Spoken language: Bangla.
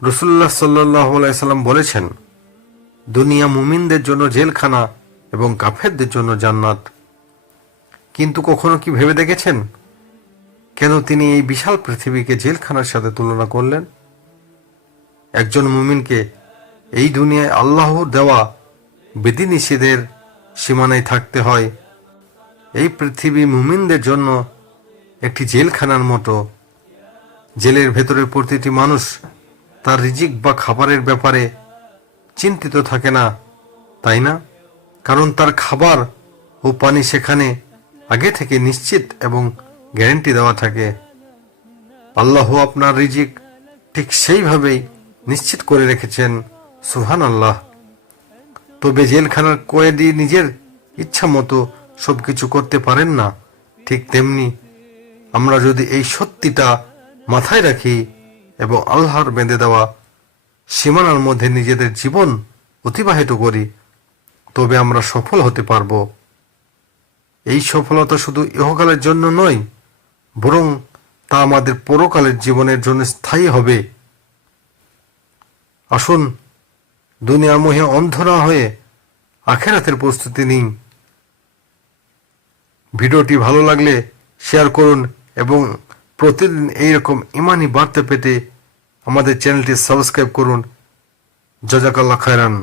রাসূলুল্লাহ সাল্লাল্লাহু আলাইহি সাল্লাম বলেছেন, দুনিয়া মুমিনদের জন্য জেলখানা এবং কাফেরদের জন্য জান্নাত। কিন্তু কখনো কি ভেবে দেখেছেন কেন তিনি এই বিশাল পৃথিবীকে জেলখানার সাথে তুলনা করলেন? একজন মুমিনকে এই দুনিয়ায় আল্লাহর দেওয়া বিধিনিষেধের সীমানায় থাকতে হয়। এই পৃথিবী মুমিনদের জন্য একটি জেলখানার মতো। জেলের ভেতরের প্রতিটি মানুষ তার রিজিক বা খাবারের ব্যাপারে চিন্তিত থাকে না, তাই না? কারণ তার খাবার ও পানি সেখানে আগে থেকে নিশ্চিত এবং গ্যারান্টি দেওয়া থাকে। আল্লাহ আপনার রিজিক ঠিক সেইভাবেই নিশ্চিত করে রেখেছেন। সুবহানাল্লাহ। তবে জেলখানার কয়েদি নিজের ইচ্ছা মতো সবকিছু করতে পারেন না। ঠিক তেমনি আমরা যদি এই সত্যিটা মাথায় রাখি এবং আল্লাহর বেঁধে দেওয়া সীমানার মধ্যে নিজেদের জীবন অতিবাহিত করি, তবে আমরা সফল হতে পারব। এই সফলতা শুধু ইহকালের জন্য নয়, বরং তা আমাদের পরকালের জীবনের জন্য স্থায়ী হবে। আসুন দুনিয়ার মোহে অন্ধ না হয়ে আখিরাতের প্রস্তুতি নিন। ভিডিওটি ভালো লাগলে শেয়ার করুন এবং প্রতিদিন এইরকম ইমানি বার্তা পেতে আমাদের চ্যানেলটি সাবস্ক্রাইব করুন। জাযাকাল্লাহ খায়রান।